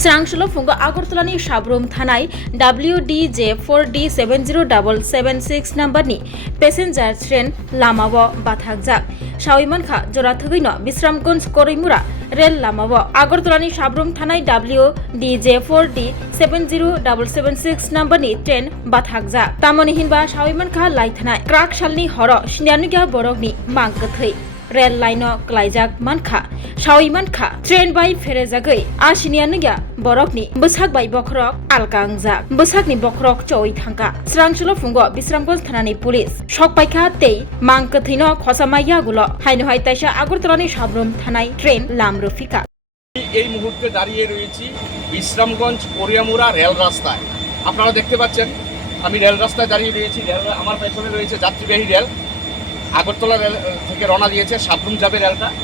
Srangshalo Fungo Agortolani Shabrum Thanai WDJ4D70776 number ni passenger train Lamabo Bathagjak Shawimankha Jorathagino Bisramgunj Korimura Rail Lamabo Agortolani Shabrum Thanai WDJ4D70776 number ni train Bathagjak Tamoni Hinba Shawimankha Laithanai Krak Shalni Horo Shnianuga Borogni Mangkathai Rail line Klaijak Mankha Shawi Mankha train by Ferezagui Ashinianuga Borokni Busak by Bokrok Alkangzak Busakni Bokrok Choi Tanka Srangshalo Fungo Bisramgunj Thanani Police Shok Paika Tei Mangkathino Khosamaya Gulo Haino Haitaisha Agortolani Shabrum Thanai train Lamrufika এই মুহূর্তে দাঁড়িয়ে রয়েছি Bishramganj কোরিয়ামুড়া rail রাস্তায়। আপনারা দেখতে পাচ্ছেন আমি rail রাস্তায় দাঁড়িয়ে রয়েছি। আমার পেছনে রয়েছে যাত্রীবাহী রেল আগরতলা রেল থেকে রওনা দিয়েছে সাবরুম যাবে রেলটার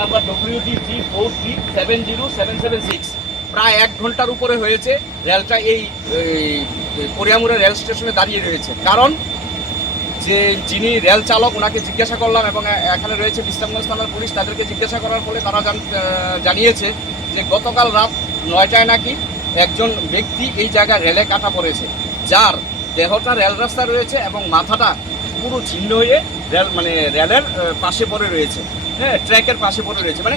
নাম্বার WD4D70776। প্রায় 1 ঘন্টার উপরে হয়েছে রেলটা এই কোরিয়ামুড়া রেল স্টেশনে দাঁড়িয়ে রয়েছে। কারণ যে যিনি রেল চালক ওনাকে জিজ্ঞাসা করলাম এবং এখানে রয়েছে বিশ্রামগঞ্জ থানার পুলিশ, তাদেরকে জিজ্ঞাসা করার ফলে তারা জানিয়েছে যে গতকাল রাত 9টায় নাকি একজন ব্যক্তি এই জায়গায় রেলে কাটা পড়েছে, যার দেহটা রেল রাস্তা রয়েছে এবং মাথাটা পুরো ছিন্ন হয়ে রেলের পাশে পড়ে রয়েছে, হ্যাঁ ট্র্যাকের পাশে পড়ে রয়েছে, মানে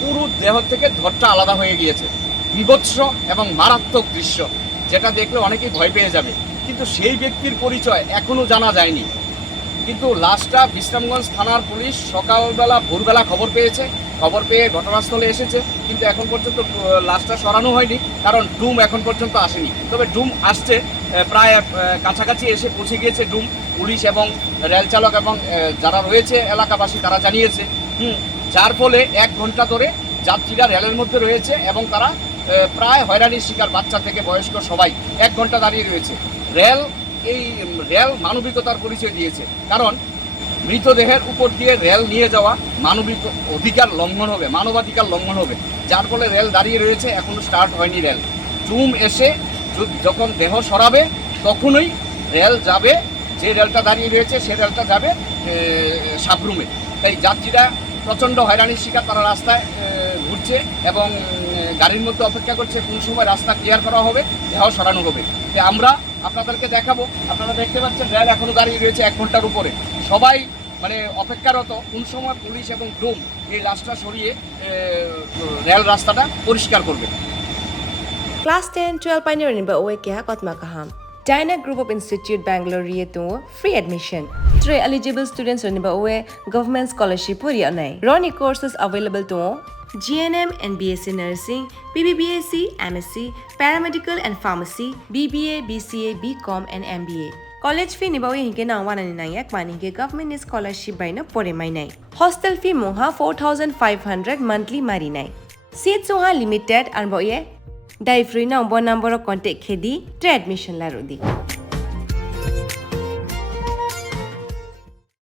পুরো দেহ থেকে ধরটা আলাদা হয়ে গিয়েছে। বিভৎস এবং মারাত্মক দৃশ্য, যেটা দেখলে অনেকেই ভয় পেয়ে যাবে। কিন্তু সেই ব্যক্তির পরিচয় এখনও জানা যায়নি। কিন্তু লাশটা বিশ্রামগঞ্জ থানার পুলিশ সকালবেলা ভোরবেলা খবর পেয়ে ঘটনাস্থলে এসেছে, কিন্তু এখন পর্যন্ত লাশটা সরানো হয়নি, কারণ ডুম এখন পর্যন্ত আসেনি। তবে ডুম আসছে, প্রায় কাছাকাছি এসে পৌঁছে গিয়েছে ডুম। পুলিশ এবং রেল চালক এবং যারা রয়েছে এলাকাবাসী তারা জানিয়েছে, যার ফলে 1 ঘন্টা ধরে যাত্রীরা রেলের মধ্যে রয়েছে এবং তারা প্রায় হয়রানির শিকার, বাচ্চা থেকে বয়স্ক সবাই 1 ঘন্টা দাঁড়িয়ে রয়েছে। রেল মানবিকতার পরিচয় দিয়েছে, কারণ মৃতদেহের উপর দিয়ে রেল নিয়ে যাওয়া মানবাধিকার লঙ্ঘন হবে, যার ফলে রেল দাঁড়িয়ে রয়েছে। এখনো স্টার্ট হয়নি রেল। ডুম এসে যখন দেহ সরাবে তখনই রেল যাবে, যে রেলটা দাঁড়িয়ে রয়েছে সে রেলটা যাবে সাবরুমে। তাই যাত্রীরা প্রচণ্ড হয়রানির শিকার, তারা রাস্তায় ঘুরছে এবং গাড়ির মধ্যে অপেক্ষা করছে কোন সময় রাস্তা ক্লিয়ার করা হবে, দেহ সরানো হবে। তাই আমরা আপনাদেরকে দেখাবো। আপনারা দেখতে পাচ্ছেন রেল এখনও দাঁড়িয়ে রয়েছে 1 ঘন্টার উপরে। সবাই অপেক্ষারত কোন সময় পুলিশ এবং ডুম এই লাশটা সরিয়ে রেল রাস্তাটা পরিষ্কার করবে। Class 10-12 pioneering ba oe kya kotma kaham. Dyna Group of Institute Bangalore to free admission. 3 eligible students ba oe government scholarship puri anai. Roni courses available to GNM and BSc Nursing, BBBSc, MSc, Paramedical and Pharmacy, BBA, BCA, BCom and MBA. College fee nibawi hinke na 199 mani ke government scholarship by na pore mai nai. Hostel fee moha 4500 monthly mari nai. Seats moha limited and boye dai free na number contact khedi admission la rodi.